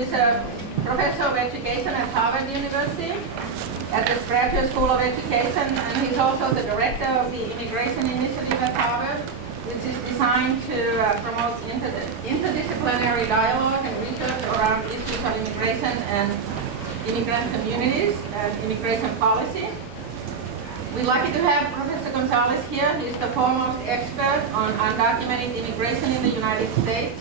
is a professor of education at Harvard University at the Graduate School of Education, and he's also the director of the Immigration Initiative at Harvard, which is designed to promote interdisciplinary dialogue and research around issues of immigration and immigrant communities and immigration policy. We're lucky to have Professor Gonzales here. He's the foremost expert on undocumented immigration in the United States,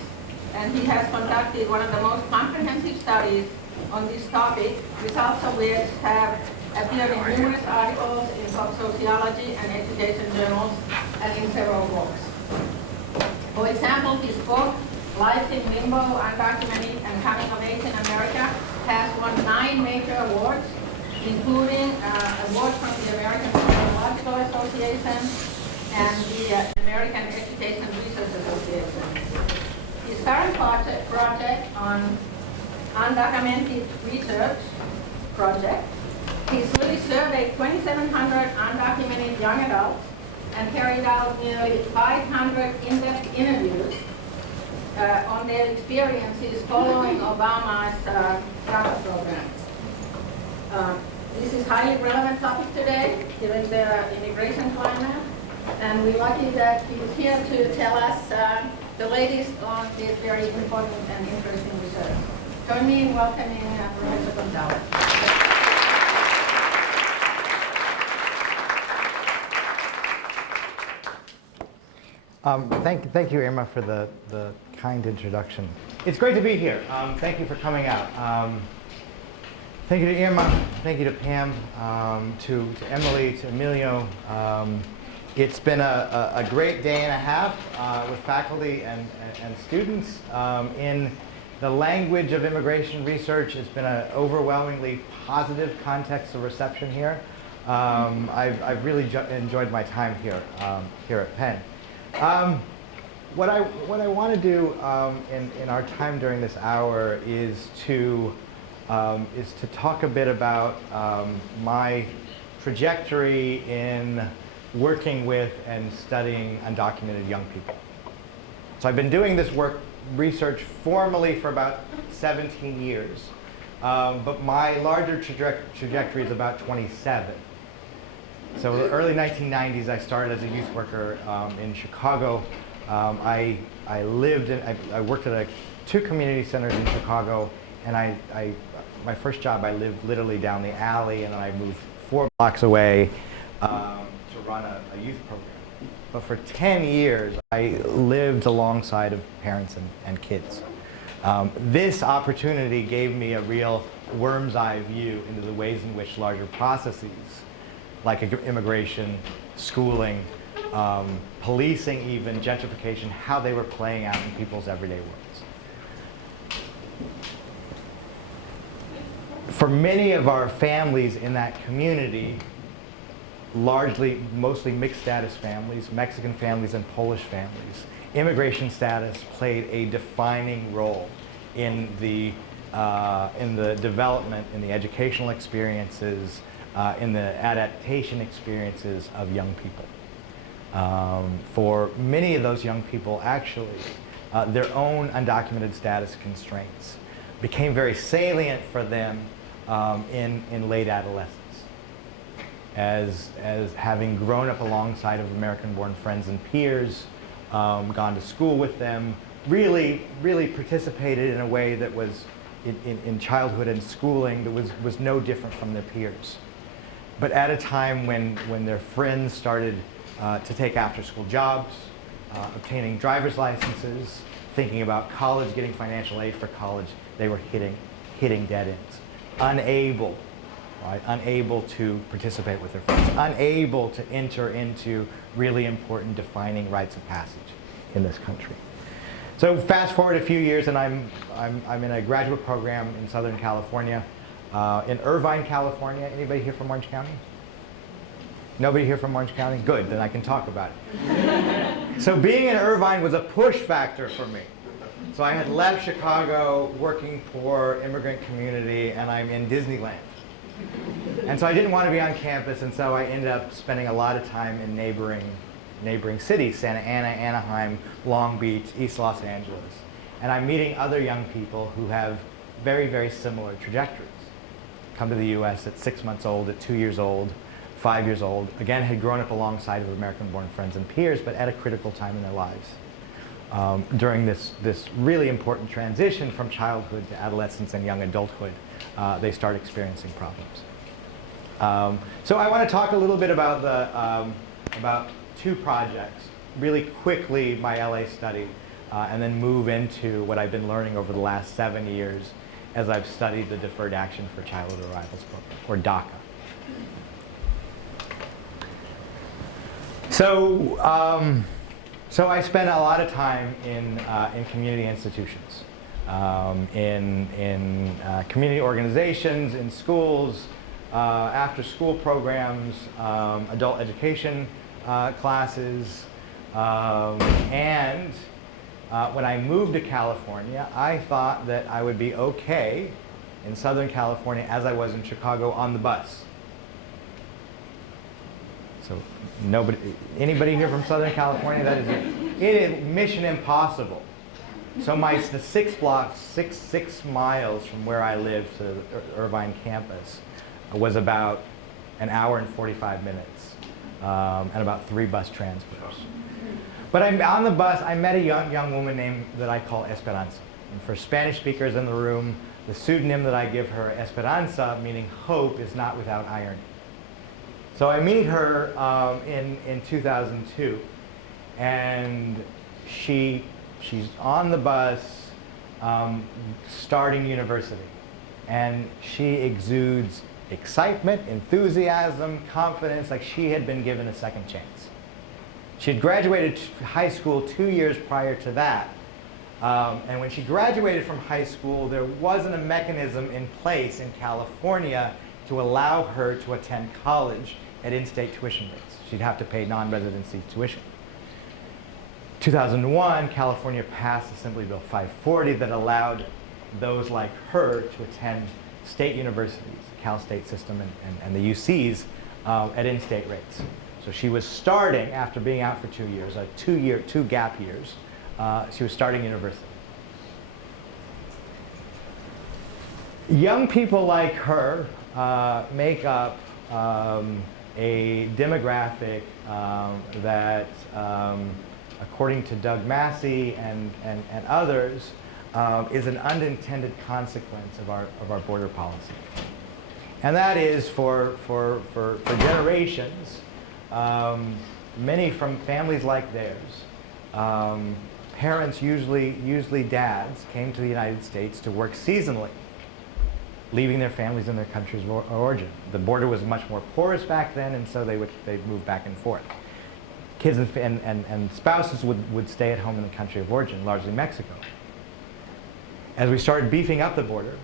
and he has conducted one of the most comprehensive studies on this topic, results of which have appeared in numerous articles in sociology and education journals and in several books. For example, his book, Lives in Limbo, Undocumented and Coming of Age in America, has won 9 major awards, including awards from the American Sociological Association and the American Education Research Association. His current project on UnDACAmented research project, he's really surveyed 2,700 undocumented young adults and carried out nearly 500 in-depth interviews on their experiences following Obama's DACA program. This is a highly relevant topic today, given the immigration climate, and we're lucky that he's here to tell us the latest on this very important and interesting research. Join me in welcoming Professor Gonzales. Thank you, Irma, for the kind introduction. It's great to be here. Thank you for coming out. Thank you to Irma, thank you to Pam, to Emily, to Emilio. It's been a great day and a half with faculty and students. In the language of immigration research, it's been an overwhelmingly positive context of reception here. I've really enjoyed my time here at Penn. What I want to do in our time during this hour is to talk a bit about my trajectory in working with and studying undocumented young people. So I've been doing this research formally for about 17 years, but my larger trajectory is about 27. So in the early 1990s, I started as a youth worker in Chicago. I worked at 2 community centers in Chicago, and my first job, I lived literally down the alley, and then I moved 4 blocks away to run a youth program. But for 10 years, I lived alongside of parents and kids. This opportunity gave me a real worm's eye view into the ways in which larger processes, like immigration, schooling, policing even, gentrification, how they were playing out in people's everyday worlds. For many of our families in that community, mostly mixed status families, Mexican families and Polish families, immigration status played a defining role in the development, in the educational experiences, in the adaptation experiences of young people. For many of those young people, actually, their own undocumented status constraints became very salient for them in late adolescence. As having grown up alongside of American-born friends and peers, gone to school with them, really participated in a way that was in childhood and schooling that was no different from their peers. But at a time when their friends started to take after-school jobs, obtaining driver's licenses, thinking about college, getting financial aid for college, they were hitting dead ends, unable to participate with their friends, unable to enter into really important defining rites of passage in this country. So fast forward a few years, and I'm in a graduate program in Southern California, in Irvine, California. Anybody here from Orange County? Nobody here from Orange County? Good, then I can talk about it. So being in Irvine was a push factor for me. So I had left Chicago working for immigrant community, and I'm in Disneyland. And so I didn't want to be on campus, and so I ended up spending a lot of time in neighboring cities, Santa Ana, Anaheim, Long Beach, East Los Angeles. And I'm meeting other young people who have very, very similar trajectories. Come to the US at 6 months old, at 2 years old, 5 years old, again had grown up alongside of American-born friends and peers, but at a critical time in their lives. During this really important transition from childhood to adolescence and young adulthood, they start experiencing problems. So I want to talk a little bit about about 2 projects, really quickly my LA study, and then move into what I've been learning over the last 7 years as I've studied the Deferred Action for Childhood Arrivals program, or DACA. So I spent a lot of time in community institutions, in community organizations, in schools, after school programs, adult education classes, and when I moved to California, I thought that I would be okay in Southern California as I was in Chicago on the bus. So anybody here from Southern California? That is it is mission impossible. So the 6 blocks, six miles from where I live to the Irvine campus was about an hour and 45 minutes, and about 3 bus transfers. But on the bus, I met a young woman that I call Esperanza. And for Spanish speakers in the room, the pseudonym that I give her, Esperanza, meaning hope, is not without irony. So I meet her in 2002, and she's on the bus starting university, and she exudes excitement, enthusiasm, confidence, like she had been given a second chance. She had graduated high school 2 years prior to that, and when she graduated from high school, there wasn't a mechanism in place in California to allow her to attend college at in-state tuition rates. She'd have to pay non-residency tuition. 2001, California passed Assembly Bill 540 that allowed those like her to attend state universities, Cal State system and the UCs at in-state rates. So she was starting, after being out for 2 years, two gap years, she was starting university. Young people like her make up a demographic that, according to Doug Massey and others, is an unintended consequence of our border policy. And that is for generations, many from families like theirs, parents, usually dads, came to the United States to work seasonally, leaving their families in their countries of origin. The border was much more porous back then, and so they'd move back and forth. Kids and spouses would stay at home in the country of origin, largely Mexico. As we started beefing up the border,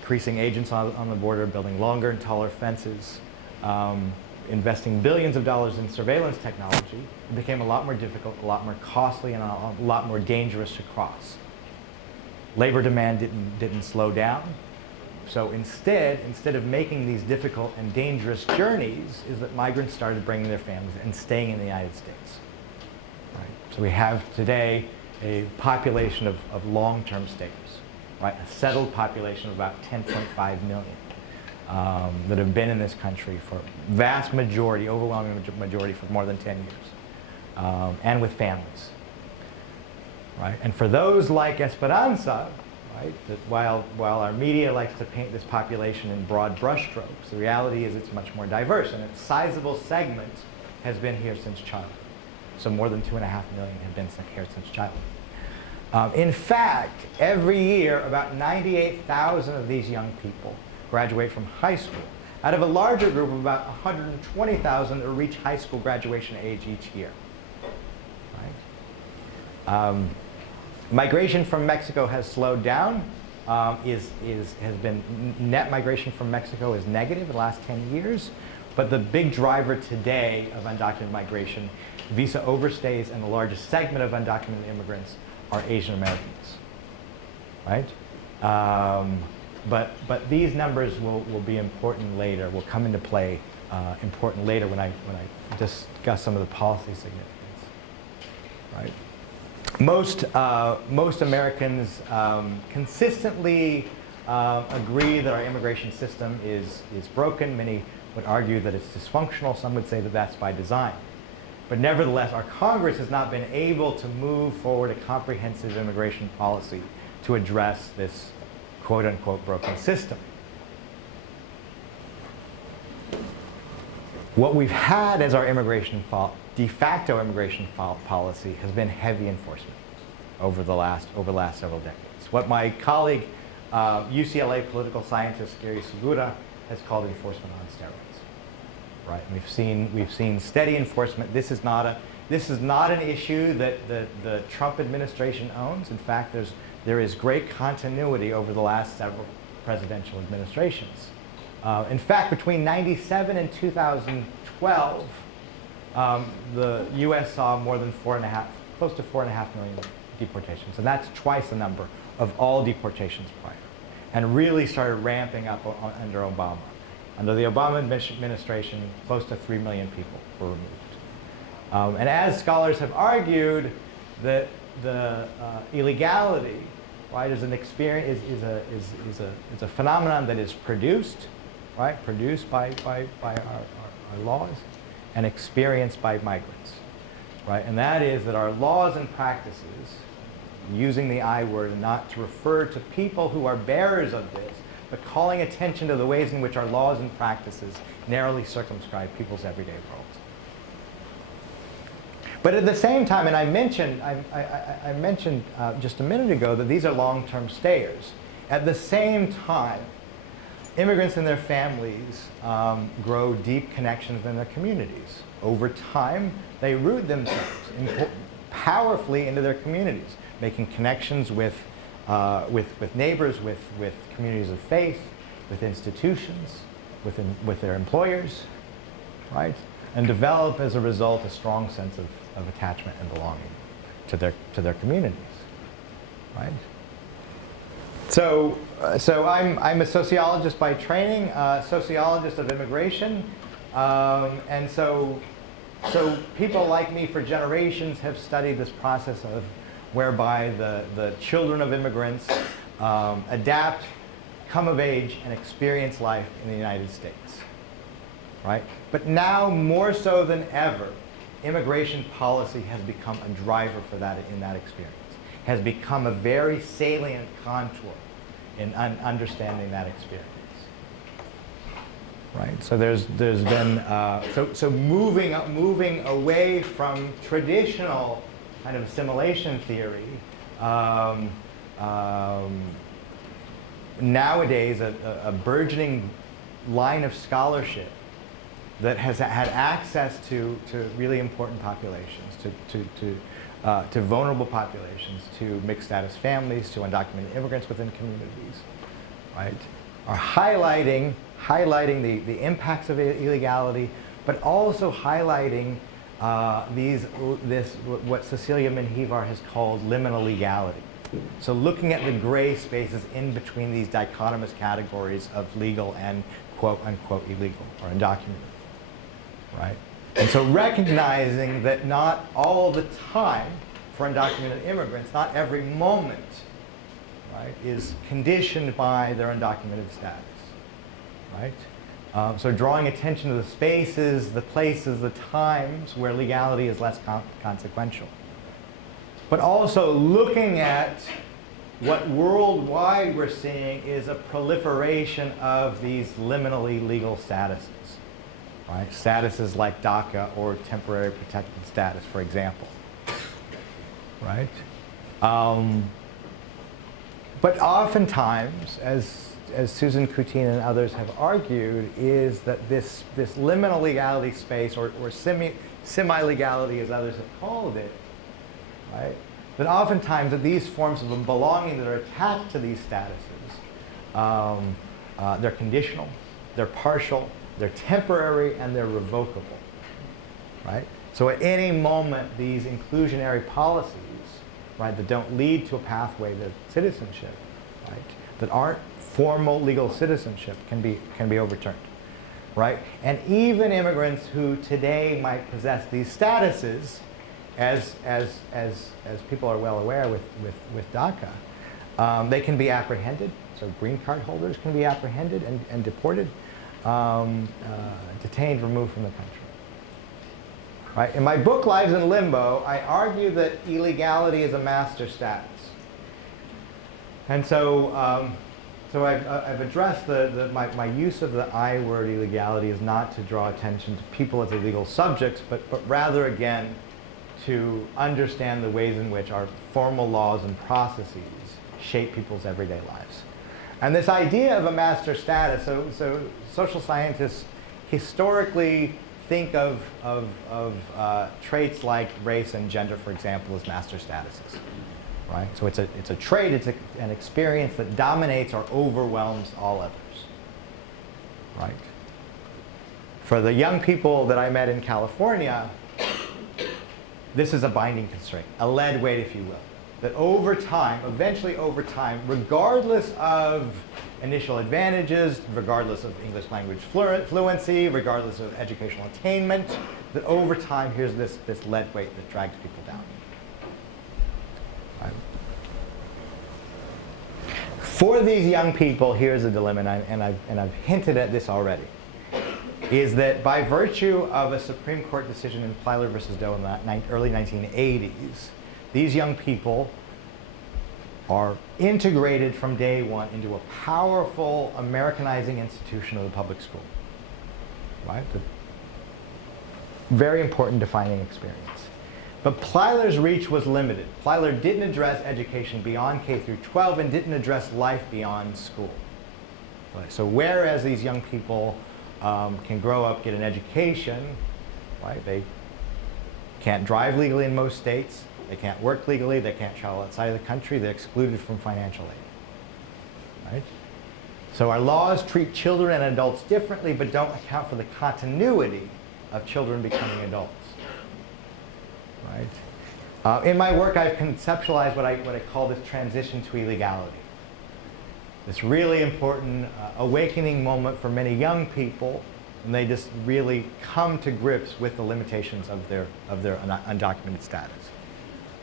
increasing agents on the border, building longer and taller fences, investing billions of dollars in surveillance technology, it became a lot more difficult, a lot more costly, and a lot more dangerous to cross. Labor demand didn't slow down. So instead of making these difficult and dangerous journeys, is that migrants started bringing their families and staying in the United States. Right? So we have today a population of long-term stayers, right? A settled population of about 10.5 million that have been in this country for vast majority, overwhelming majority, for more than 10 years, and with families. Right? And for those like Esperanza, right, that while our media likes to paint this population in broad brushstrokes, the reality is it's much more diverse, and its sizable segment has been here since childhood. So more than 2.5 million have been here since childhood. In fact, every year, about 98,000 of these young people graduate from high school, out of a larger group of about 120,000 that reach high school graduation age each year. Right? Migration from Mexico has slowed down. Net migration from Mexico is negative in the last 10 years. But the big driver today of undocumented migration, visa overstays, and the largest segment of undocumented immigrants are Asian Americans. Right? But these numbers will be important later. Will come into play important later when I discuss some of the policy significance. Right? most Americans consistently agree that our immigration system is broken. Many would argue that it's dysfunctional. Some would say that that's by design. But nevertheless, our Congress has not been able to move forward a comprehensive immigration policy to address this quote-unquote broken system. What we've had as our de facto immigration policy has been heavy enforcement over the last several decades. What my colleague, UCLA political scientist Gary Segura, has called enforcement on steroids. Right? We've seen steady enforcement. This is not an issue that the Trump administration owns. In fact, there is great continuity over the last several presidential administrations. In fact, between '97 and 2012, the U.S. saw more than close to 4.5 million deportations, and that's twice the number of all deportations prior, and really started ramping up under Obama. Under the Obama administration, close to 3 million people were removed. And as scholars have argued, that the illegality, right, is an experience, is a phenomenon that is produced by our laws and experienced by migrants, right? And that is that our laws and practices, using the I word and not to refer to people who are bearers of this, but calling attention to the ways in which our laws and practices narrowly circumscribe people's everyday worlds. But at the same time, and I mentioned just a minute ago that these are long-term stayers. At the same time, immigrants and their families grow deep connections in their communities. Over time, they root themselves powerfully into their communities, making connections with neighbors, with communities of faith, with institutions, with their employers, right? And develop as a result a strong sense of attachment and belonging to their communities, right? So I'm a sociologist by training, sociologist of immigration, and so people like me for generations have studied this process of whereby the children of immigrants adapt, come of age, and experience life in the United States, right? But now more so than ever, immigration policy has become a driver for that in that experience. Has become a very salient contour in understanding that experience, right? So there's been so moving away from traditional kind of assimilation theory. Nowadays, a burgeoning line of scholarship that has had access to really important populations, to vulnerable populations, to mixed status families, to undocumented immigrants within communities, right, are highlighting the impacts of illegality, but also highlighting what Cecilia Menjivar has called liminal legality. So looking at the gray spaces in between these dichotomous categories of legal and quote-unquote illegal or undocumented, right? And so recognizing that not all the time for undocumented immigrants, not every moment, right, is conditioned by their undocumented status, right? So drawing attention to the spaces, the places, the times where legality is less consequential. But also looking at what worldwide we're seeing is a proliferation of these liminally legal statuses. Right? Statuses like DACA or temporary protected status, for example. Right? But oftentimes, as Susan Coutinho and others have argued, is that this liminal legality space, or semi-legality as others have called it, right? That oftentimes that these forms of belonging that are attached to these statuses, they're conditional, they're partial, they're temporary, and they're revocable, right? So at any moment, these inclusionary policies, right, that don't lead to a pathway to citizenship, right, that aren't formal legal citizenship can be overturned, right? And even immigrants who today might possess these statuses as people are well aware with DACA, they can be apprehended. So green card holders can be apprehended and deported, detained, removed from the country. Right? In my book, Lives in Limbo, I argue that illegality is a master status. And so, so I've addressed my use of the I word, illegality, is not to draw attention to people as illegal subjects, but rather, again, to understand the ways in which our formal laws and processes shape people's everyday lives. And this idea of a master status, so social scientists historically think of traits like race and gender, for example, as master statuses. Right? So it's a trait, it's an experience that dominates or overwhelms all others. Right? For the young people that I met in California, this is a binding constraint, a lead weight, if you will. That over time, eventually over time, regardless of initial advantages, regardless of English language fluency, regardless of educational attainment, that over time, here's this lead weight that drags people down. For these young people, here's a dilemma, and I've hinted at this already, is that by virtue of a Supreme Court decision in Plyler versus Doe in the early 1980s, these young people are integrated from day one into a powerful Americanizing institution of the public school. Right? Very important defining experience. But Plyler's reach was limited. Plyler didn't address education beyond K through 12 and didn't address life beyond school. Right? So whereas these young people can grow up, get an education, right? They can't drive legally in most states. They can't work legally. They can't travel outside of the country. They're excluded from financial aid. Right? So our laws treat children and adults differently, but don't account for the continuity of children becoming adults. Right? In my work, I've conceptualized what I call this transition to illegality. This really important awakening moment for many young people, and they just really come to grips with the limitations of their undocumented status.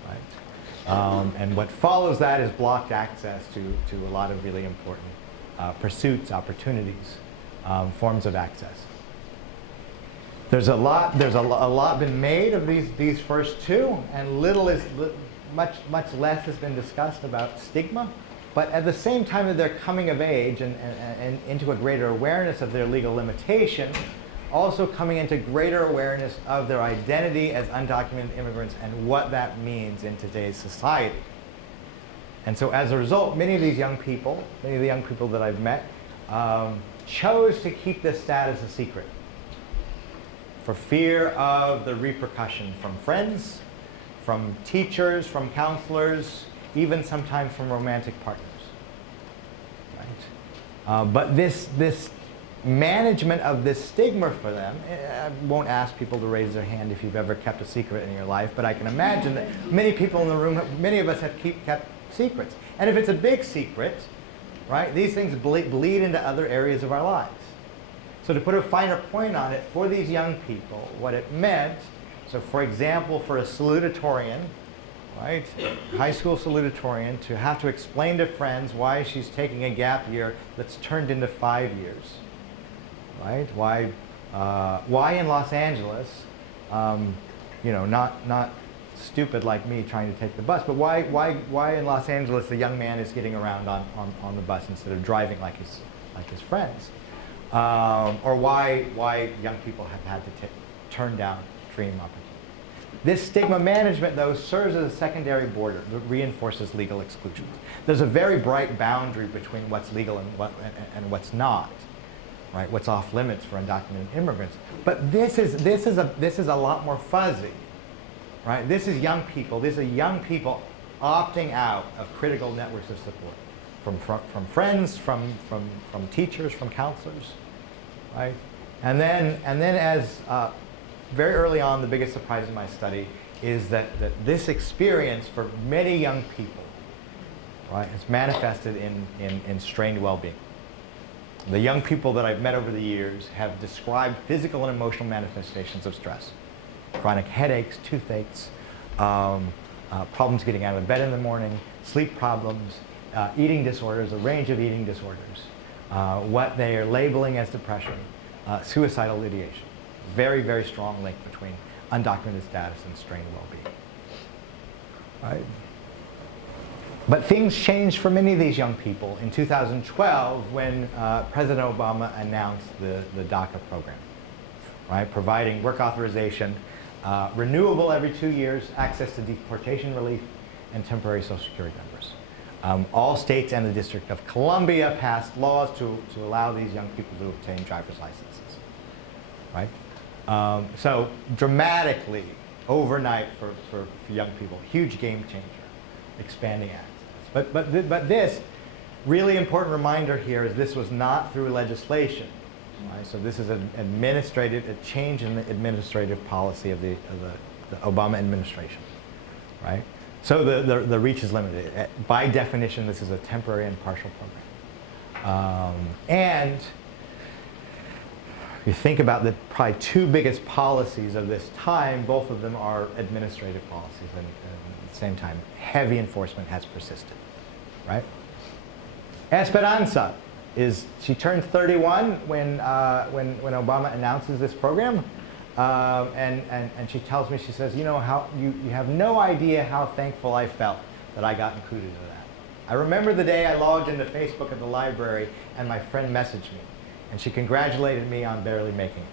Right? And what follows that is blocked access to a lot of really important pursuits, opportunities, forms of access. There's a lot been made of these first two, and much less has been discussed about stigma. But at the same time that they're coming of age and into a greater awareness of their legal limitation, also coming into greater awareness of their identity as undocumented immigrants and what that means in today's society. And so as a result, many of the young people that I've met, chose to keep this status a secret, for fear of the repercussion from friends, from teachers, from counselors, even sometimes from romantic partners. Right? But this management of this stigma for them, I won't ask people to raise their hand if you've ever kept a secret in your life, but I can imagine that many people in the room, many of us have kept secrets. And if it's a big secret, right, these things bleed into other areas of our lives. So to put a finer point on it, for these young people, what it meant, so for example, for a salutatorian, right, high school salutatorian, to have to explain to friends why she's taking a gap year that's turned into 5 years, right? Why in Los Angeles, not stupid like me trying to take the bus, but why in Los Angeles the young man is getting around on the bus instead of driving like his friends. Or why young people have had to turn down dream opportunities. This stigma management, though, serves as a secondary border that reinforces legal exclusions. There's a very bright boundary between what's legal and what's not, right? What's off limits for undocumented immigrants. But this is a lot more fuzzy, right? This is young people. These are young people opting out of critical networks of support. From friends, from teachers, from counselors, right? And then as very early on, the biggest surprise in my study is that this experience for many young people, right, is manifested in strained well-being. The young people that I've met over the years have described physical and emotional manifestations of stress. Chronic headaches, toothaches, problems getting out of bed in the morning, sleep problems, eating disorders, a range of eating disorders, what they are labeling as depression, suicidal ideation. Very, very strong link between undocumented status and strained well-being. Right? But things changed for many of these young people in 2012 when President Obama announced the DACA program, right? Providing work authorization, renewable every 2 years, access to deportation relief, and temporary Social Security numbers. All states and the District of Columbia passed laws to allow these young people to obtain driver's licenses, right? So dramatically, overnight for young people, huge game changer, expanding access. But this really important reminder here is this was not through legislation. Right? So this is a change in the administrative policy of the Obama administration, right? So the reach is limited. By definition, this is a temporary and partial program. And if you think about the probably two biggest policies of this time, both of them are administrative policies, and at the same time, heavy enforcement has persisted, right? Esperanza she turned 31 when Obama announces this program, and she tells me, she says, you know, you have no idea how thankful I felt that I got included in that. I remember the day I logged into Facebook at the library and my friend messaged me, and she congratulated me on barely making it.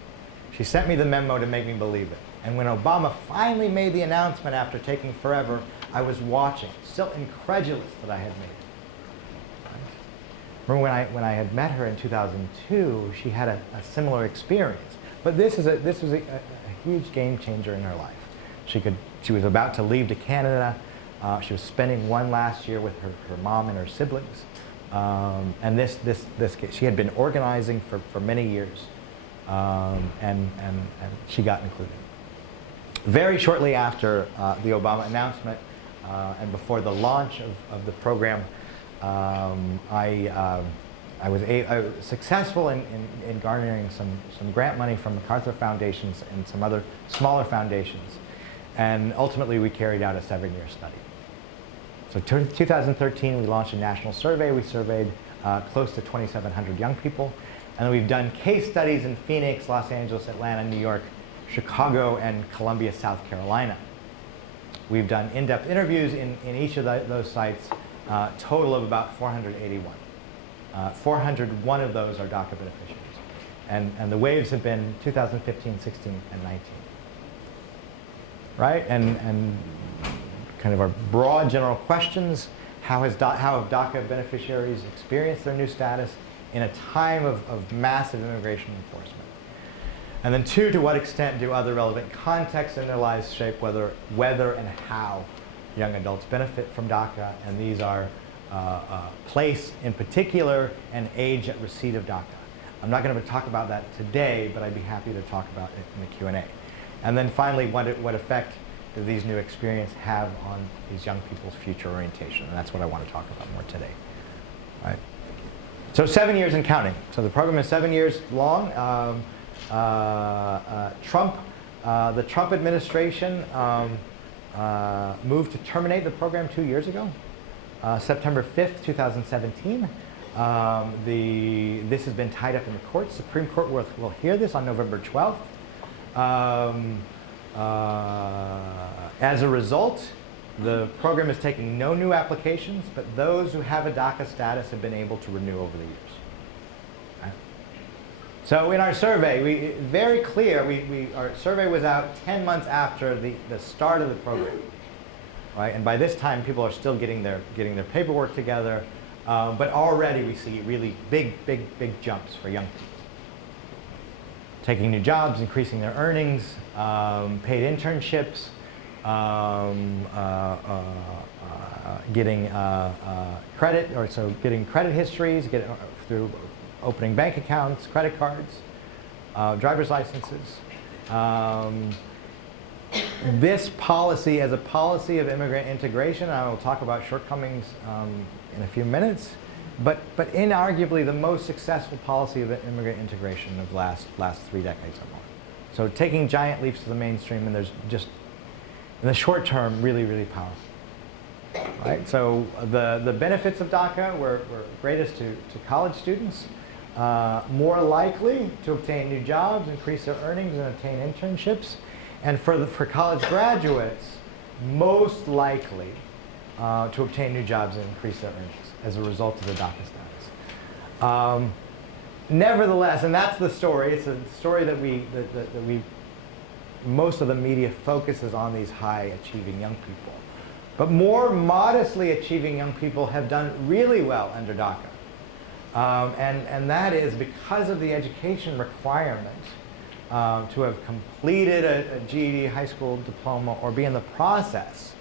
She sent me the memo to make me believe it. And when Obama finally made the announcement after taking forever, I was watching, still incredulous that I had made it. Remember when I had met her in 2002, she had a similar experience. But this was a huge game changer in her life. She was about to leave to Canada. She was spending one last year with her mom and her siblings. And she had been organizing for many years, and she got included. Very shortly after the Obama announcement and before the launch of the program, I was successful in garnering some grant money from MacArthur Foundations and some other smaller foundations. And ultimately, we carried out a 7-year study. So 2013, we launched a national survey. We surveyed close to 2,700 young people. And then we've done case studies in Phoenix, Los Angeles, Atlanta, New York, Chicago, and Columbia, South Carolina. We've done in-depth interviews in each of those sites, total of about 481. 401 of those are DACA beneficiaries. And the waves have been 2015, 16, and 19. Right? And kind of our broad general questions, how have DACA beneficiaries experienced their new status in a time of massive immigration enforcement? And then 2, to what extent do other relevant contexts in their lives shape whether and how young adults benefit from DACA? And these are place in particular and age at receipt of DACA. I'm not going to talk about that today, but I'd be happy to talk about it in the Q&A. And then finally, what effect do these new experiences have on these young people's future orientation? And that's what I want to talk about more today. Right? So 7 years and counting. So the program is 7 years long. The Trump administration moved to terminate the program 2 years ago, September 5th, 2017. This has been tied up in the courts. Supreme Court will hear this on November 12th. As a result, the program is taking no new applications, but those who have a DACA status have been able to renew over the years. Right? So in our survey, very clear, our survey was out 10 months after the start of the program. Right? And by this time, people are still getting their paperwork together, but already we see really big jumps for young people. Taking new jobs, increasing their earnings, paid internships, getting credit, or so getting credit histories, through opening bank accounts, credit cards, driver's licenses. This policy, as a policy of immigrant integration, I will talk about shortcomings in a few minutes, but inarguably the most successful policy of immigrant integration of the last 3 decades or more. So taking giant leaps to the mainstream, and there's just in the short term, really, really powerful. Right? So the benefits of DACA were greatest to college students, more likely to obtain new jobs, increase their earnings, and obtain internships. And for college graduates, most likely to obtain new jobs and increase their earnings as a result of the DACA status. Nevertheless, and that's the story, it's a story that most of the media focuses on these high achieving young people. But more modestly achieving young people have done really well under DACA. And that is because of the education requirement to have completed a GED, high school diploma, or be in the process.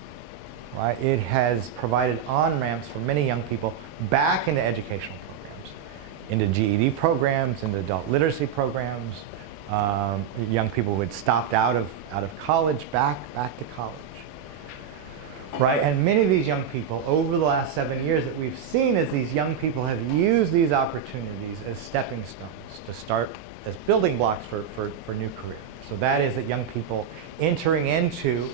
Right? It has provided on-ramps for many young people back into educational programs, into GED programs, into adult literacy programs, young people who had stopped out of college, back to college. Right? And many of these young people, over the last 7 years that we've seen, as these young people have used these opportunities as stepping stones to start as building blocks for new careers. So that is that young people entering into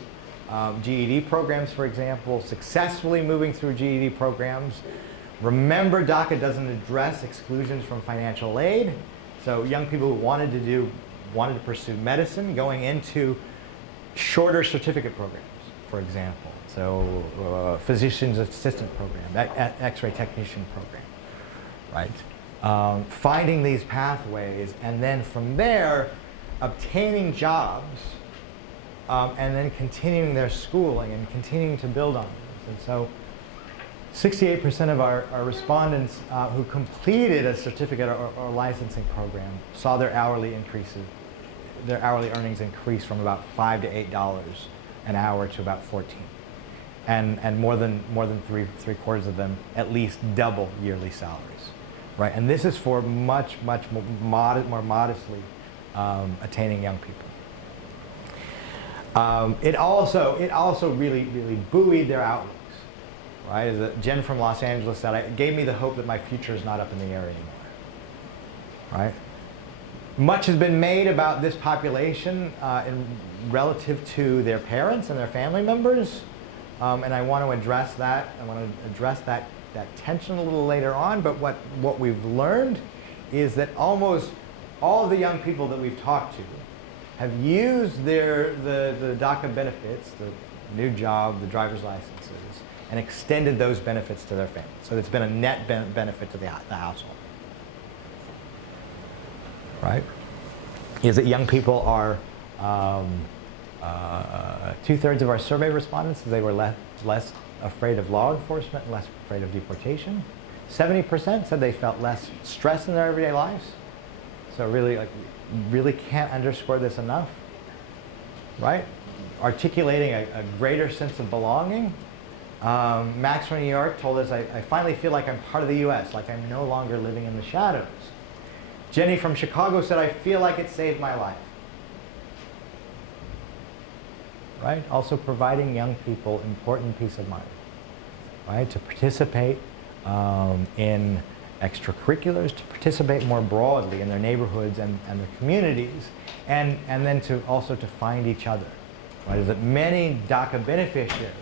GED programs, for example, successfully moving through GED programs. Remember, DACA doesn't address exclusions from financial aid. So young people who wanted to pursue medicine, going into shorter certificate programs, for example. So physician's assistant program, X-ray technician program, right? Finding these pathways, and then from there, obtaining jobs, and then continuing their schooling and continuing to build on this. And so 68% of our respondents who completed a certificate or licensing program saw their hourly earnings increase from about $5 to $8 an hour to about 14. And more than three quarters of them at least double yearly salaries, right? And this is for much more modestly attaining young people. It also really buoyed their outlooks, right? As Jen from Los Angeles said, it gave me the hope that my future is not up in the air anymore, right? Much has been made about this population relative to their parents and their family members. And I want to address that. I want to address that tension a little later on. But what we've learned is that almost all of the young people that we've talked to have used the DACA benefits, the new job, the driver's licenses, and extended those benefits to their families. So it's been a net benefit to the household. Right? Is that young people are 2/3 of our survey respondents, they were less afraid of law enforcement, less afraid of deportation. 70% said they felt less stress in their everyday lives. So really can't underscore this enough, right? Articulating a greater sense of belonging. Max from New York told us, I finally feel like I'm part of the US, like I'm no longer living in the shadows. Jenny from Chicago said, I feel like it saved my life. Right? Also providing young people important peace of mind, right? To participate in extracurriculars, to participate more broadly in their neighborhoods and their communities, and then to also to find each other, right? Is that many DACA beneficiaries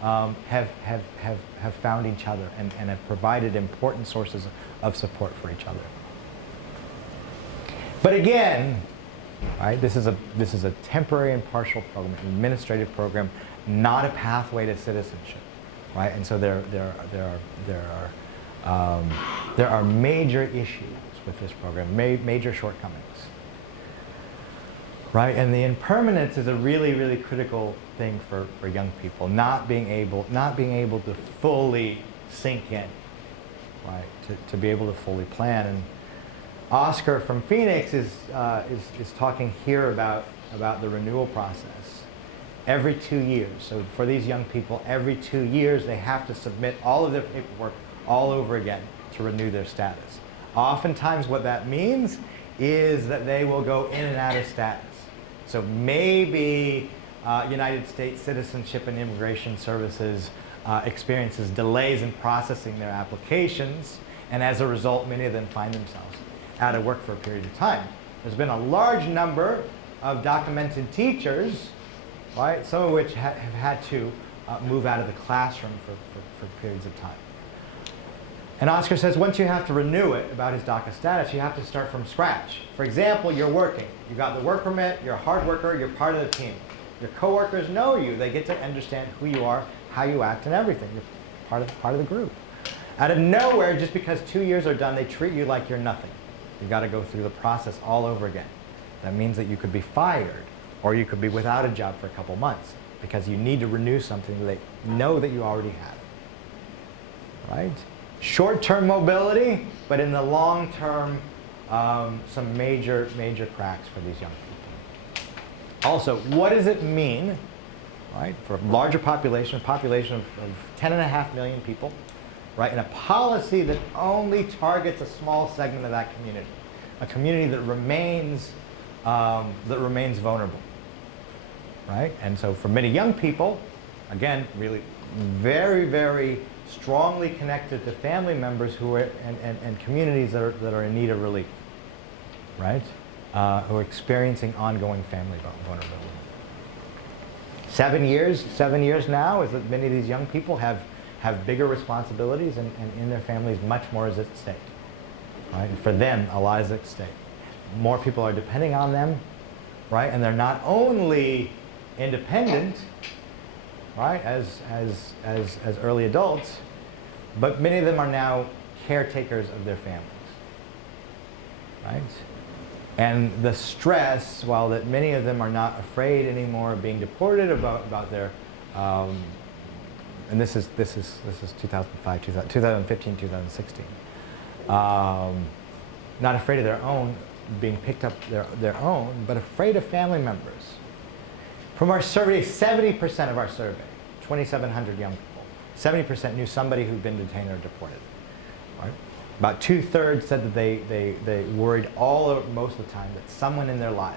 have found each other and have provided important sources of support for each other. But again, right, this is a temporary and partial program, an administrative program, not a pathway to citizenship, right? And so there are major issues with this program, major shortcomings, right? And the impermanence is a really critical thing for young people, not being able to fully sink in, right? To be able to fully plan. And Oscar from Phoenix is talking here about the renewal process. Every 2 years, so for these young people, every 2 years they have to submit all of their paperwork all over again to renew their status. Oftentimes what that means is that they will go in and out of status. So maybe United States Citizenship and Immigration Services experiences delays in processing their applications, and as a result, many of them find themselves out of work for a period of time. There's been a large number of DACAmented teachers right? Some of which have had to move out of the classroom for periods of time. And Oscar says once you have to renew it about his DACA status, you have to start from scratch. For example, you're working. You got the work permit, you're a hard worker, you're part of the team. Your coworkers know you. They get to understand who you are, how you act, and everything. You're part of the group. Out of nowhere, just because 2 years are done, they treat you like you're nothing. You've got to go through the process all over again. That means that you could be fired, or you could be without a job for a couple months because you need to renew something that they know that you already have. Right? Short-term mobility, but in the long term, some major cracks for these young people. Also, what does it mean, right, for a larger population of 10.5 million people, right, in a policy that only targets a small segment of that community, a community that remains vulnerable, right? And so for many young people, again, really very strongly connected to family members who are and communities that are in need of relief, right? Who are experiencing ongoing family vulnerability. 7 years now is that many of these young people have bigger responsibilities and in their families much more is at stake, right? And for them, a lot is at stake. More people are depending on them, right? And they're not only independent, right, as early adults, but many of them are now caretakers of their families, right? And the stress, while that many of them are not afraid anymore of being deported about their, and this is 2005, 2015, 2016, not afraid of their own being picked up their own, but afraid of family members. From our survey, 70% of our survey, 2,700 young people, 70% knew somebody who'd been detained or deported. Right? About 2/3 said that they worried most of the time that someone in their life,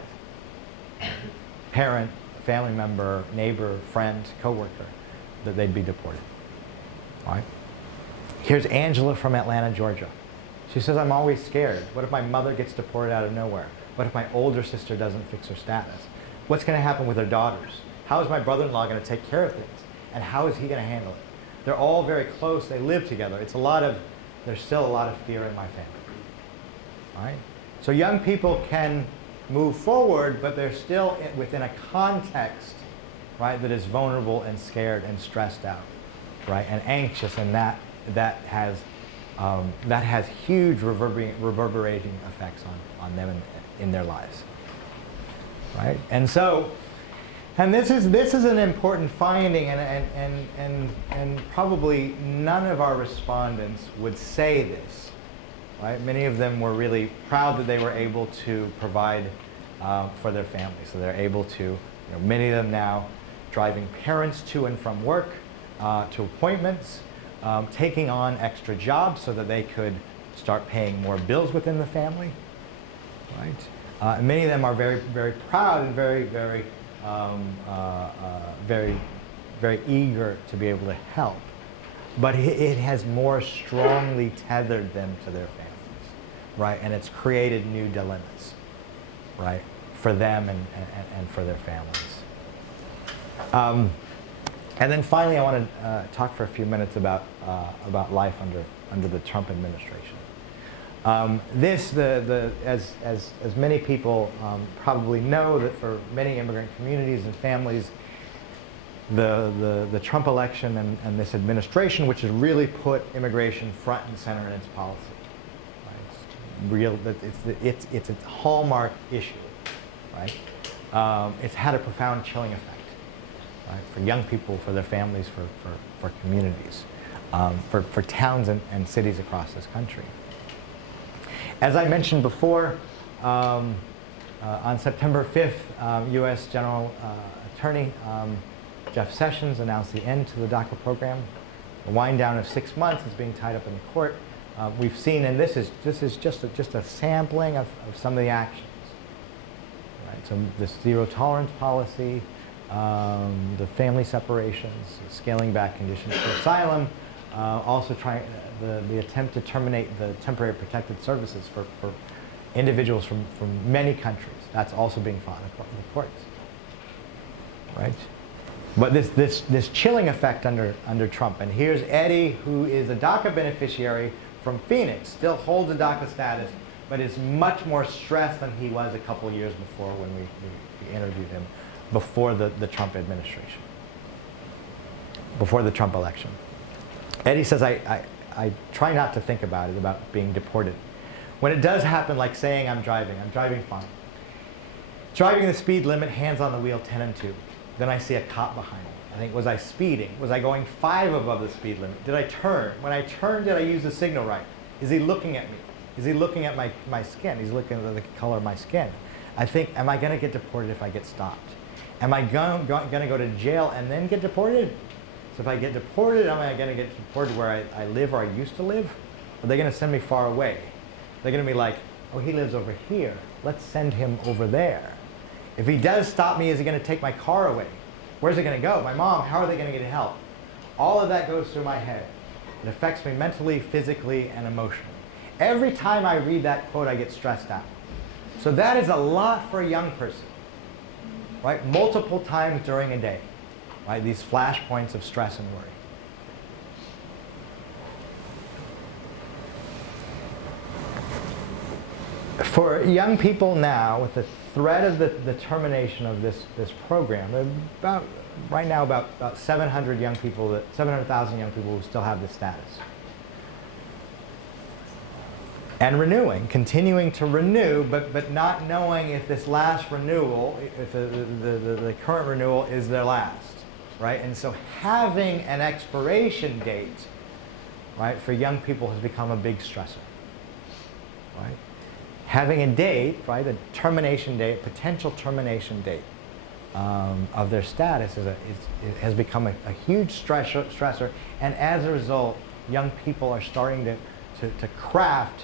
parent, family member, neighbor, friend, coworker, that they'd be deported. Right? Here's Angela from Atlanta, Georgia. She says, I'm always scared. What if my mother gets deported out of nowhere? What if my older sister doesn't fix her status? What's going to happen with her daughters? How is my brother-in-law going to take care of things? And how is he going to handle it? They're all very close. They live together. There's still a lot of fear in my family. All right? So young people can move forward, but they're still within a context, right, that is vulnerable and scared and stressed out, right, and anxious, and that has huge reverberating effects on them in their lives, right? And so, and this is an important finding, and probably none of our respondents would say this, right? Many of them were really proud that they were able to provide for their families, so they're able to, many of them now driving parents to and from work, to appointments, taking on extra jobs so that they could start paying more bills within the family, right? And many of them are very proud and very eager to be able to help. But it has more strongly tethered them to their families, right? And it's created new dilemmas, right, for them and for their families. And then finally, I want to talk for a few minutes about life under the Trump administration. As many people probably know, that for many immigrant communities and families, the Trump election and this administration, which has really put immigration front and center in its policy, right? It's a hallmark issue, right? It's had a profound chilling effect. Right, for young people, for their families, for communities, for towns and cities across this country. As I mentioned before, on September 5th, U.S. General Attorney Jeff Sessions announced the end to the DACA program. The wind down of 6 months is being tied up in the court. We've seen, and this is just a sampling of some of the actions. Right, so this zero tolerance policy, the family separations, scaling back conditions for asylum, also trying the attempt to terminate the temporary protected services for individuals from many countries. That's also being fought in the courts, right? But this chilling effect under Trump. And here's Eddie, who is a DACA beneficiary from Phoenix, still holds a DACA status, but is much more stressed than he was a couple years before when we interviewed him, before the Trump administration, before the Trump election. Eddie says, I try not to think about it, about being deported. When it does happen, like saying I'm driving fine. Driving the speed limit, hands on the wheel, 10 and 2. Then I see a cop behind me. I think, was I speeding? Was I going 5 above the speed limit? Did I turn? When I turned, did I use the signal right? Is he looking at me? Is he looking at my skin? He's looking at the color of my skin. I think, am I going to get deported if I get stopped? Am I going to go to jail and then get deported? So if I get deported, am I going to get deported where I live or I used to live? Or are they going to send me far away? They're going to be like, oh, he lives over here. Let's send him over there. If he does stop me, is he going to take my car away? Where's it going to go? My mom, how are they going to get help? All of that goes through my head. It affects me mentally, physically, and emotionally. Every time I read that quote, I get stressed out. So that is a lot for a young person, right? Multiple times during a day, right? These flashpoints of stress and worry. For young people now, with the threat of the termination of this program, right now about 700,000 young people who still have this status. And continuing to renew, but not knowing if this last renewal, if the current renewal is their last, right? And so having an expiration date, right, for young people has become a big stressor, right? Having a date, right, a termination date, potential termination date of their status has become a huge stressor, and as a result, young people are starting to craft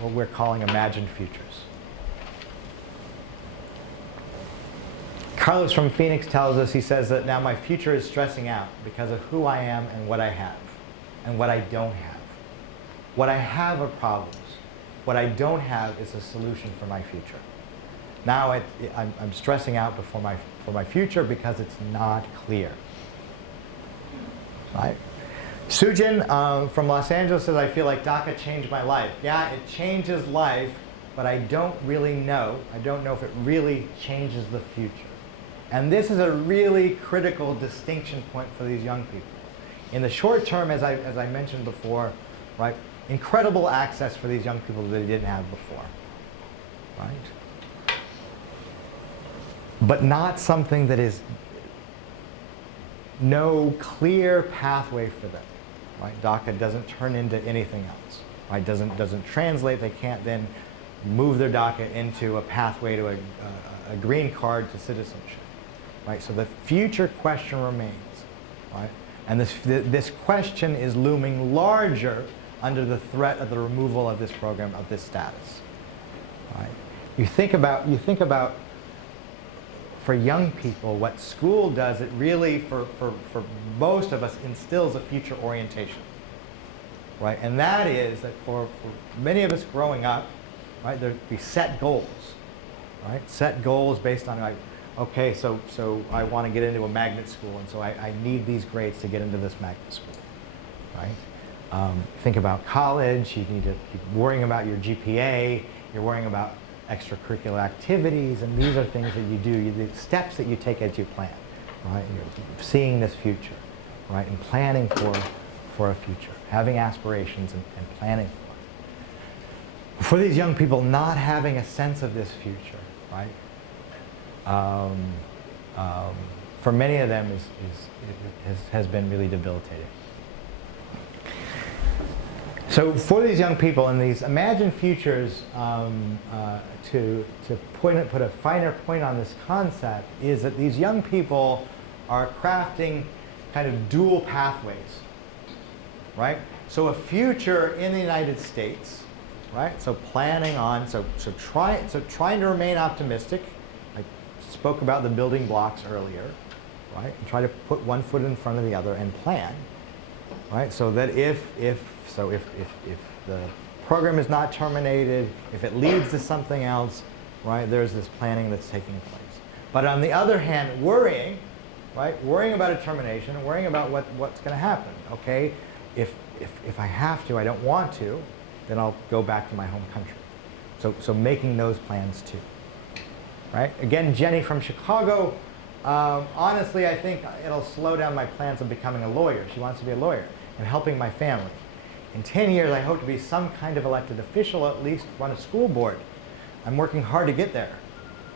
what we're calling imagined futures. Carlos from Phoenix tells us, he says that now my future is stressing out because of who I am and what I have and what I don't have. What I have are problems. What I don't have is a solution for my future. Now I'm stressing out for my future because it's not clear. Right? Sujin from Los Angeles says, I feel like DACA changed my life. Yeah, it changes life, but I don't really know. I don't know if it really changes the future. And this is a really critical distinction point for these young people. In the short term, as I mentioned before, right, incredible access for these young people that they didn't have before, right? But not something that is no clear pathway for them, right? DACA doesn't turn into anything else, right? Doesn't translate. They can't then move their DACA into a pathway to a green card to citizenship, right? So the future question remains, right? And this question is looming larger under the threat of the removal of this program, of this status, right? You think about for young people, what school does, it really, for most of us, instills a future orientation, right? And that is that for many of us growing up, right, we set goals, right? Set goals based on, like, okay, so I want to get into a magnet school, and so I need these grades to get into this magnet school, right? Think about college. You need to be worrying about your GPA. You're worrying about extracurricular activities, and these are things that you do, the steps that you take as you plan, right? You're seeing this future, right, and planning for a future, having aspirations and planning for it. For these young people, not having a sense of this future, right, for many of them has been really debilitating. So for these young people and these imagined futures, to put a finer point on this concept is that these young people are crafting kind of dual pathways, right? So a future in the United States, right? So planning on, trying to remain optimistic. I spoke about the building blocks earlier, right? And try to put one foot in front of the other and plan, right? So that if the program is not terminated, if it leads to something else, right, there's this planning that's taking place. But on the other hand, worrying, right? Worrying about a termination, worrying about what's going to happen. Okay, if I have to, I don't want to, then I'll go back to my home country. So making those plans too, right? Again, Jenny from Chicago. Honestly, I think it'll slow down my plans of becoming a lawyer. She wants to be a lawyer and helping my family. In 10 years, I hope to be some kind of elected official, at least run a school board. I'm working hard to get there,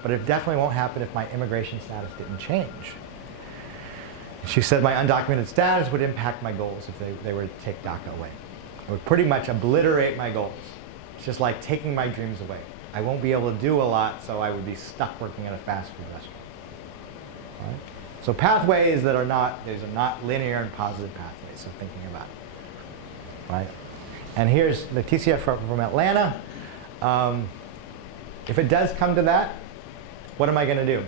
but it definitely won't happen if my immigration status didn't change. She said my undocumented status would impact my goals if they were to take DACA away. It would pretty much obliterate my goals. It's just like taking my dreams away. I won't be able to do a lot, so I would be stuck working at a fast food restaurant. Right? So pathways that are not, these are not linear and positive pathways of thinking about it. Right? And here's Leticia from Atlanta. If it does come to that, what am I going to do?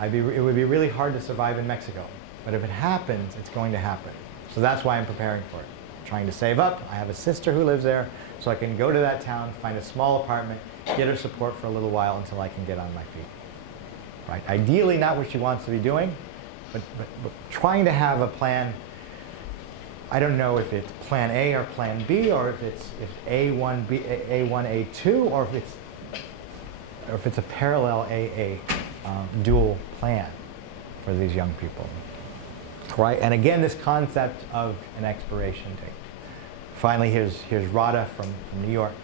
It would be really hard to survive in Mexico. But if it happens, it's going to happen. So that's why I'm preparing for it. I'm trying to save up. I have a sister who lives there, so I can go to that town, find a small apartment, get her support for a little while until I can get on my feet. Right? Ideally, not what she wants to be doing, but trying to have a plan. I don't know if it's plan A or plan B, or if it's A1, A1, A2, or if it's a parallel AA dual plan for these young people. Right? And again, this concept of an expiration date. Finally, here's Radha from New York.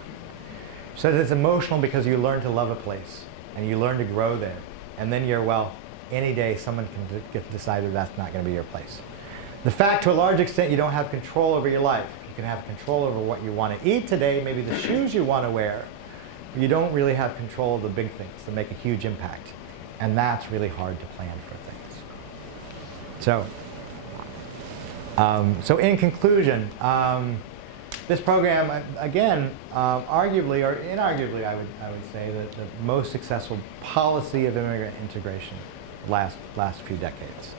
She says it's emotional because you learn to love a place and you learn to grow there. And then you're, well, any day someone can decide that that's not going to be your place. The fact, to a large extent, you don't have control over your life. You can have control over what you want to eat today, maybe the shoes you want to wear. But you don't really have control of the big things that make a huge impact. And that's really hard to plan for things. So in conclusion, this program, again, arguably or inarguably, I would say, the most successful policy of immigrant integration last few decades.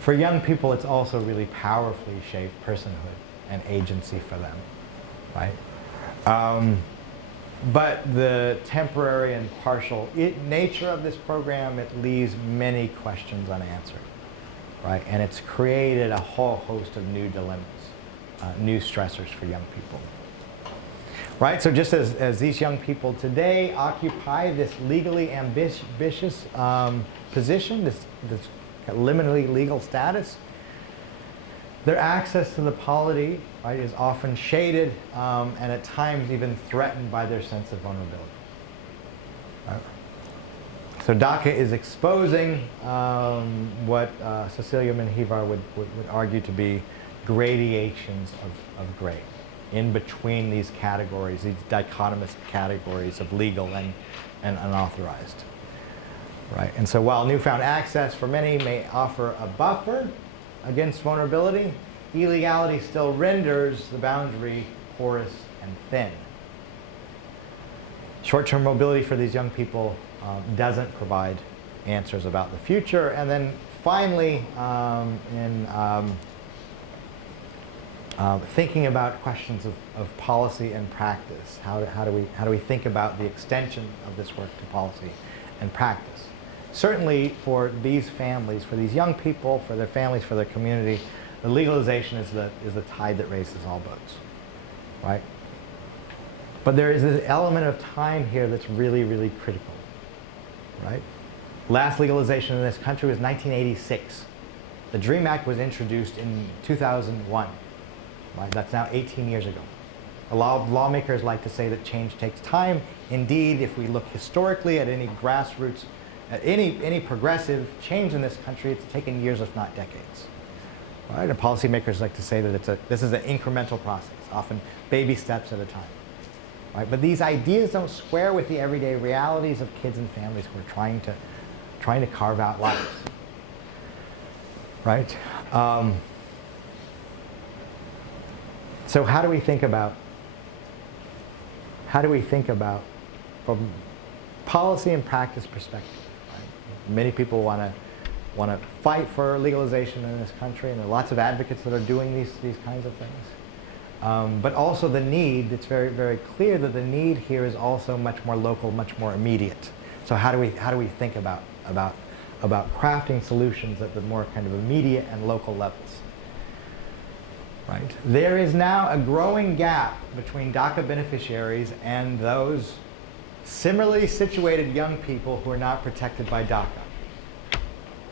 For young people, it's also really powerfully shaped personhood and agency for them, right? But the temporary and partial nature of this program, it leaves many questions unanswered, right? And it's created a whole host of new dilemmas, new stressors for young people, right? So just as these young people today occupy this legally ambitious position, this liminally legal status, their access to the polity, right, is often shaded and at times even threatened by their sense of vulnerability. Right? So DACA is exposing what Cecilia Menjivar would argue to be gradations of gray in between these categories, these dichotomous categories of legal and unauthorized. Right? And so while newfound access for many may offer a buffer against vulnerability, illegality still renders the boundary porous and thin. Short-term mobility for these young people doesn't provide answers about the future. And then finally, thinking about questions of policy and practice, how do we think about the extension of this work to policy and practice? Certainly for these families, for these young people, for their families, for their community, the legalization is the tide that raises all boats, right? But there is this element of time here that's really, really critical, right? Last legalization in this country was 1986. The DREAM Act was introduced in 2001. Right? That's now 18 years ago. A lot of lawmakers like to say that change takes time. Indeed, if we look historically at any grassroots, at any progressive change in this country, it's taken years, if not decades. Right? And policymakers like to say that this is an incremental process, often baby steps at a time. Right? But these ideas don't square with the everyday realities of kids and families who are trying to carve out lives. Right? So how do we think about from policy and practice perspective? Right? Many people want to fight for legalization in this country, and there are lots of advocates that are doing these kinds of things. But also the need, it's very, very clear that the need here is also much more local, much more immediate. So how do we think about about crafting solutions at the more kind of immediate and local levels. Right? There is now a growing gap between DACA beneficiaries and those similarly situated young people who are not protected by DACA.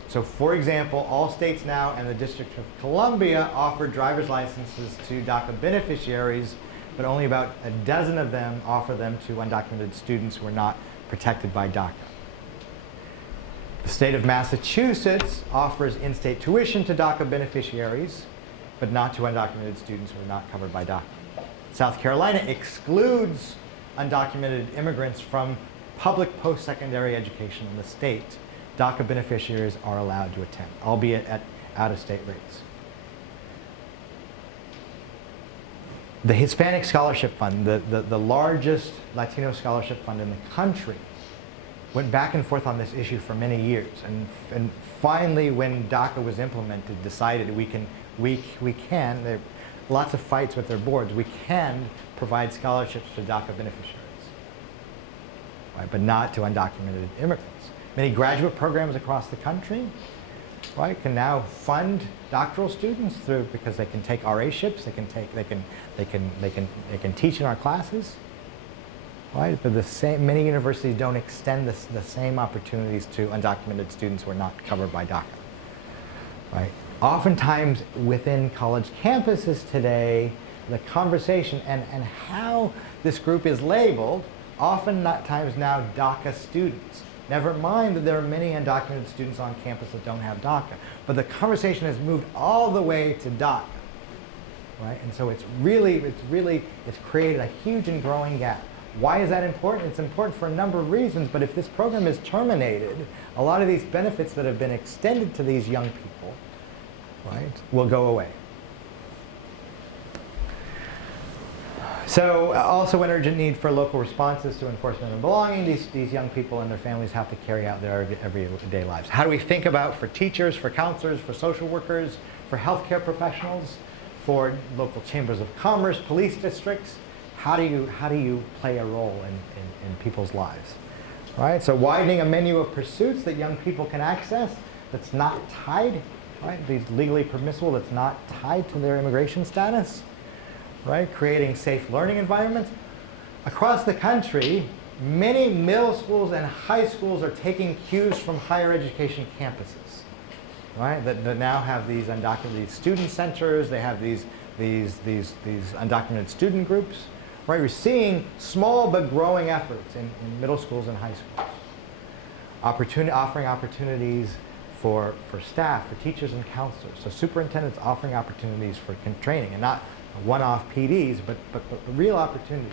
So for example, all states now and the District of Columbia offer driver's licenses to DACA beneficiaries, but only about a dozen of them offer them to undocumented students who are not protected by DACA. The state of Massachusetts offers in-state tuition to DACA beneficiaries, but not to undocumented students who are not covered by DACA. South Carolina excludes undocumented immigrants from public post-secondary education in the state. DACA beneficiaries are allowed to attend, albeit at out-of-state rates. The Hispanic Scholarship Fund, the largest Latino scholarship fund in the country, went back and forth on this issue for many years. And finally, when DACA was implemented, decided we can, there are lots of fights with their boards, we can provide scholarships to DACA beneficiaries, right, but not to undocumented immigrants. Many graduate programs across the country, right, can now fund doctoral students through, because they can take RA-ships, they can teach in our classes, right? But many universities don't extend the same opportunities to undocumented students who are not covered by DACA, right? Oftentimes within college campuses today, the conversation and how this group is labeled, oftentimes now DACA students. Never mind that there are many undocumented students on campus that don't have DACA. But the conversation has moved all the way to DACA, right? And so it's created a huge and growing gap. Why is that important? It's important for a number of reasons, but if this program is terminated, a lot of these benefits that have been extended to these young people, right, will go away. So also an urgent need for local responses to enforcement and belonging. These young people and their families have to carry out their everyday lives. How do we think about for teachers, for counselors, for social workers, for healthcare professionals, for local chambers of commerce, police districts? How do you play a role in people's lives? Right? So widening a menu of pursuits that young people can access that's not tied, right? These legally permissible, that's not tied to their immigration status. Right? Creating safe learning environments. Across the country, many middle schools and high schools are taking cues from higher education campuses, right? That now have these undocumented student centers. They have these undocumented student groups, right? We're seeing small but growing efforts in middle schools and high schools. Offering opportunities for staff, for teachers and counselors. So superintendents offering opportunities for training, and not one-off PDs, but real opportunities,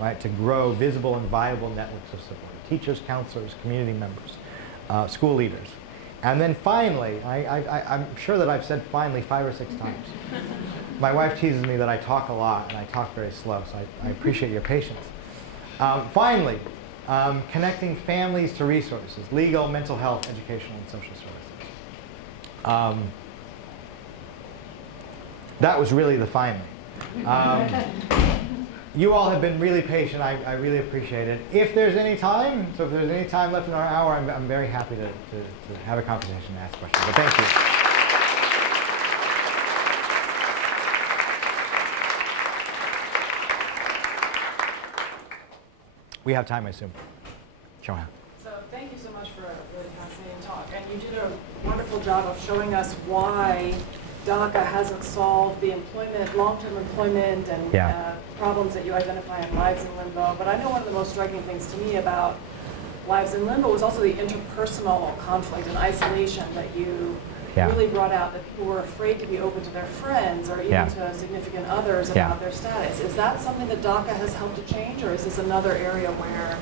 right, to grow visible and viable networks of support. Teachers, counselors, community members, school leaders. And then finally, I'm sure that I've said finally 5 or 6 times. My wife teases me that I talk a lot and I talk very slow, so I appreciate your patience. Finally, connecting families to resources, legal, mental health, educational, and social services. That was really the finally. You all have been really patient. I really appreciate it. If there's any time, so if there's any time left in our hour, I'm very happy to have a conversation and ask questions. But thank you. We have time, I assume. Joanne. So thank you so much for a really fascinating talk. And you did a wonderful job of showing us why DACA hasn't solved the long-term employment and problems that you identify in Lives in Limbo. But I know one of the most striking things to me about Lives in Limbo was also the interpersonal conflict and isolation that you really brought out, that people were afraid to be open to their friends or even to significant others about their status. Is that something that DACA has helped to change, or is this another area where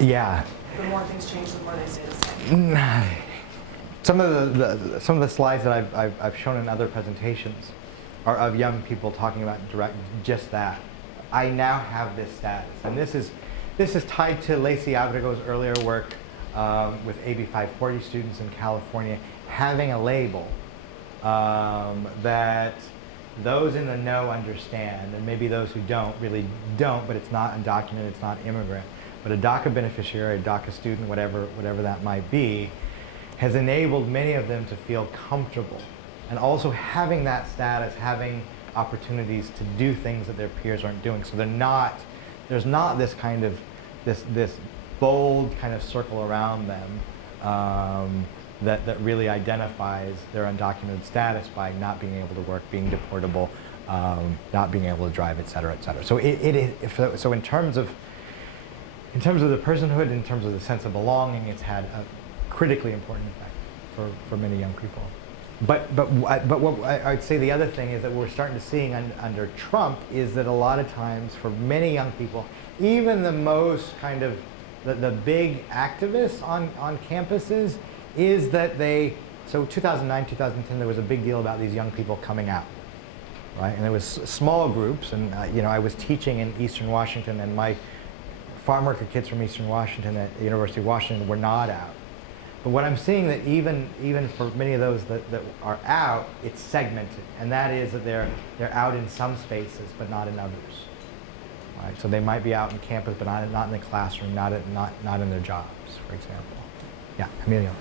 the more things change, the more they stay the same? Some of the slides that I've shown in other presentations are of young people talking about just that. I now have this status, and this is tied to Lacey Abrigo's earlier work with AB 540 students in California, having a label that those in the know understand, and maybe those who don't really don't. But it's not undocumented, it's not immigrant, but a DACA beneficiary, a DACA student, whatever that might be. has enabled many of them to feel comfortable. And also having that status, having opportunities to do things that their peers aren't doing. So there's not this kind of, this bold kind of circle around them that really identifies their undocumented status by not being able to work, being deportable, not being able to drive, et cetera, et cetera. So so in terms of the personhood, in terms of the sense of belonging, it's had a critically important effect for many young people. But what I'd say the other thing is that we're starting to see under Trump is that a lot of times for many young people, even the most kind of the big activists on campuses, is that so 2009, 2010, there was a big deal about these young people coming out, right? And there was small groups, and I was teaching in Eastern Washington, and my farm worker kids from Eastern Washington at the University of Washington were not out. But what I'm seeing that even for many of those that are out, it's segmented, and that is that they're out in some spaces, but not in others. Right? So they might be out in campus, but not in the classroom, not in their jobs, for example. Yeah, Emilio.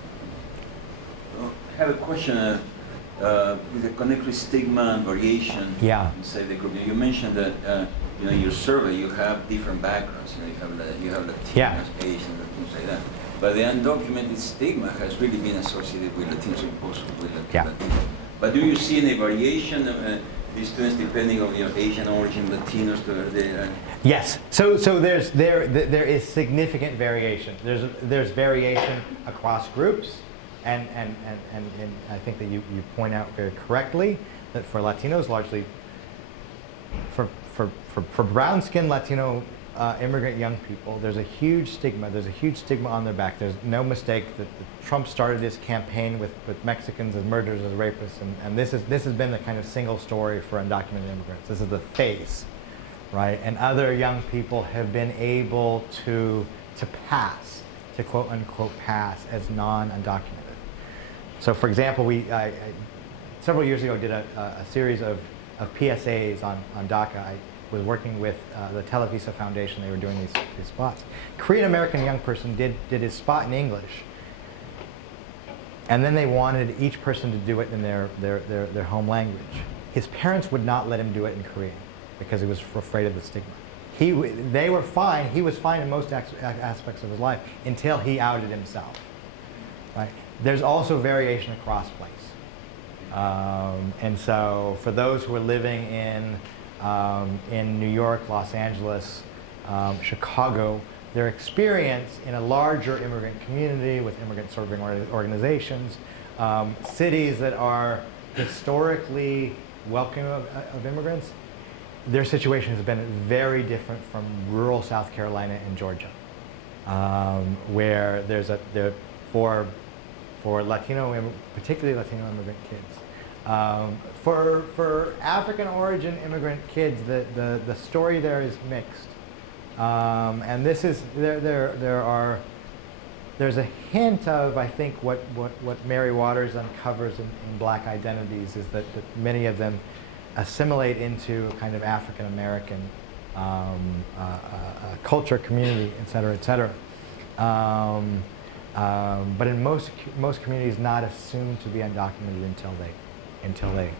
I have a question. With a connect with stigma and variation inside the group. You mentioned that in your survey you have different backgrounds. You have Latinos, Asians, and things like that. But the undocumented stigma has really been associated with Latinos, imposed with Latinos. But do you see any variation of these students depending on Asian origin, Latinos that are there? Yes. So there is significant variation. There's variation across groups, and I think that you point out very correctly that for Latinos, largely for brown-skinned Latino immigrant young people, there's a huge stigma. There's a huge stigma on their back. There's no mistake that Trump started his campaign with Mexicans as murderers, as rapists, and this has been the kind of single story for undocumented immigrants. This is the face, right? And other young people have been able to pass, to quote unquote pass as non-undocumented. So, for example, I several years ago did a series of PSAs on DACA. I was working with the Televisa Foundation. They were doing these spots. Korean American young person did his spot in English, and then they wanted each person to do it in their home language. His parents would not let him do it in Korean because he was afraid of the stigma. They were fine. He was fine in most aspects of his life until he outed himself. Right? There's also variation across place, and so for those who are living in New York, Los Angeles, Chicago, their experience in a larger immigrant community with immigrant serving organizations, cities that are historically welcoming of immigrants, their situation has been very different from rural South Carolina and Georgia, where for Latino, particularly Latino immigrant kids. For African origin immigrant kids, the story there is mixed, and this is there's a hint of, I think, what Mary Waters uncovers in Black Identities is that many of them assimilate into kind of African American culture, community, et cetera, et cetera. But in most communities, not assumed to be undocumented until they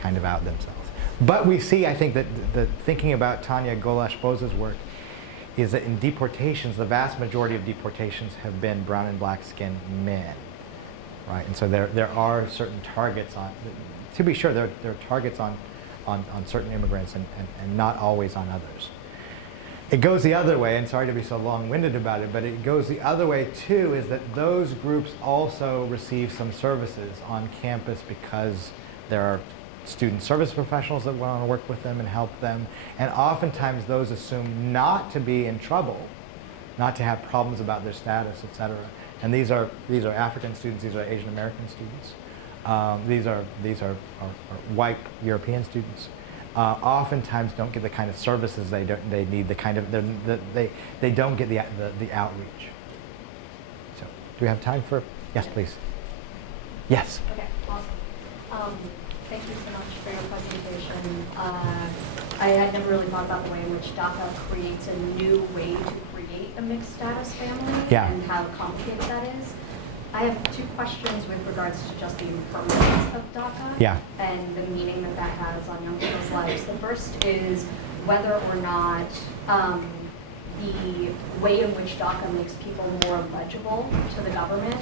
kind of out themselves. But we see, I think, that thinking about Tanya Golash-Boza's work is that in deportations, the vast majority of deportations have been brown and black skinned men, right? And so there are certain targets on, to be sure, there are targets on certain immigrants and not always on others. It goes the other way, and sorry to be so long-winded about it, but it goes the other way too, is that those groups also receive some services on campus because there are student service professionals that want to work with them and help them, and oftentimes those assume not to be in trouble, not to have problems about their status, etc. And these are African students, these are Asian American students, these are white European students. Oftentimes don't get the kind of services they need, the kind of they don't get the outreach. So, do we have time for? Yes, please. Yes. Okay, awesome. Thank you so much for your presentation. I had never really thought about the way in which DACA creates a new way to create a mixed status family and how complicated that is. I have two questions with regards to just the impermanence of DACA Yeah. and the meaning that that has on young people's lives. The first is whether or not the way in which DACA makes people more legible to the government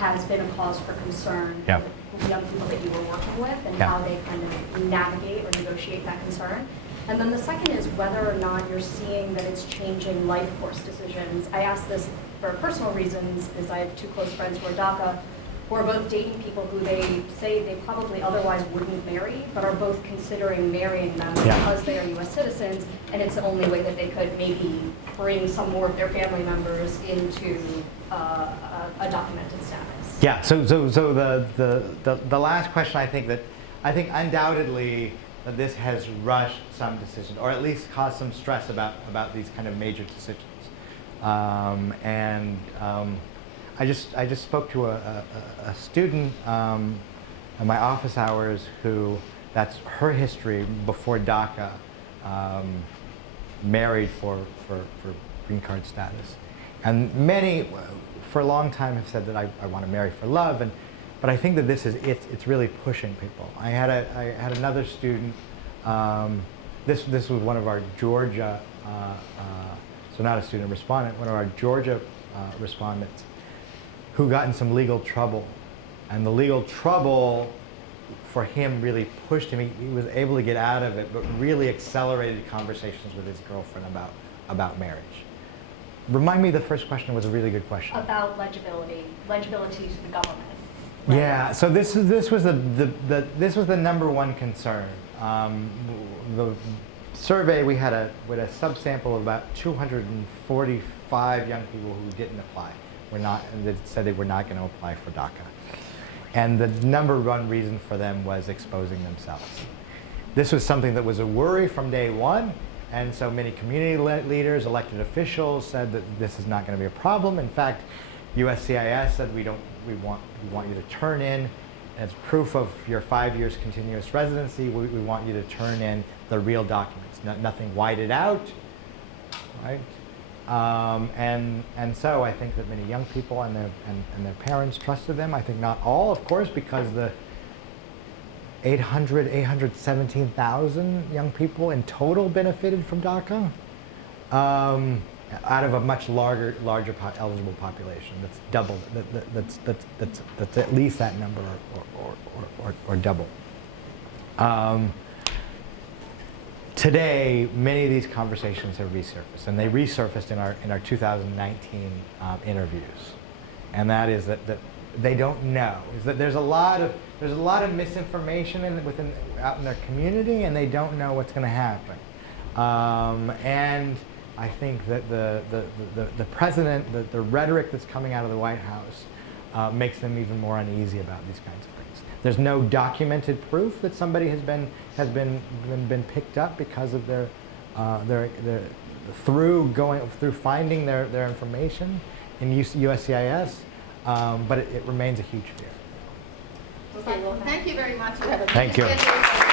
has been a cause for concern Yeah. with young people that you were working with and Yeah. how they kind of navigate or negotiate that concern. And then the second is whether or not you're seeing that it's changing life course decisions. I ask this for personal reasons, because I have two close friends who are DACA, who are both dating people who they say they probably otherwise wouldn't marry, but are both considering marrying them Yeah. because they are U.S. citizens, and it's the only way that they could maybe bring some more of their family members into a documented status. Yeah. So the last question, I think undoubtedly that this has rushed some decisions, or at least caused some stress about these kind of major decisions. I just spoke to a student in my office hours who, that's her history before DACA, married for green card status. And many, for a long time, have said that I want to marry for love, but I think that it's really pushing people. I had another student, this was one of our Georgia, so not a student respondent, one of our Georgia respondents, who got in some legal trouble. And the legal trouble for him really pushed him. He was able to get out of it, but really accelerated conversations with his girlfriend about marriage. Remind me, the first question was a really good question. About legibility to the government. Right? Yeah, so this was the number one concern. The survey, we had a subsample of about 245 young people who didn't apply. That said they were not going to apply for DACA. And the number one reason for them was exposing themselves. This was something that was a worry from day one, and so many community leaders, elected officials said that this is not going to be a problem. In fact, USCIS said we want you to turn in, as proof of your 5 years continuous residency, we want you to turn in the real documents, nothing whited out, right? And so I think that many young people and their parents trusted them. I think not all, of course, because the 817,000 young people in total benefited from DACA, out of a much larger eligible population. That's double. That's at least that number or double. Today, many of these conversations have resurfaced, and they resurfaced in our 2019 interviews, and that is that they don't know. Is that there's a lot of misinformation out in their community, and they don't know what's going to happen. And I think that the president, the rhetoric that's coming out of the White House makes them even more uneasy about these kinds of things. There's no documented proof that somebody has been picked up because of through finding their information in USCIS, but it remains a huge fear. Okay, well, thank you very much. You have a Thank you. schedule.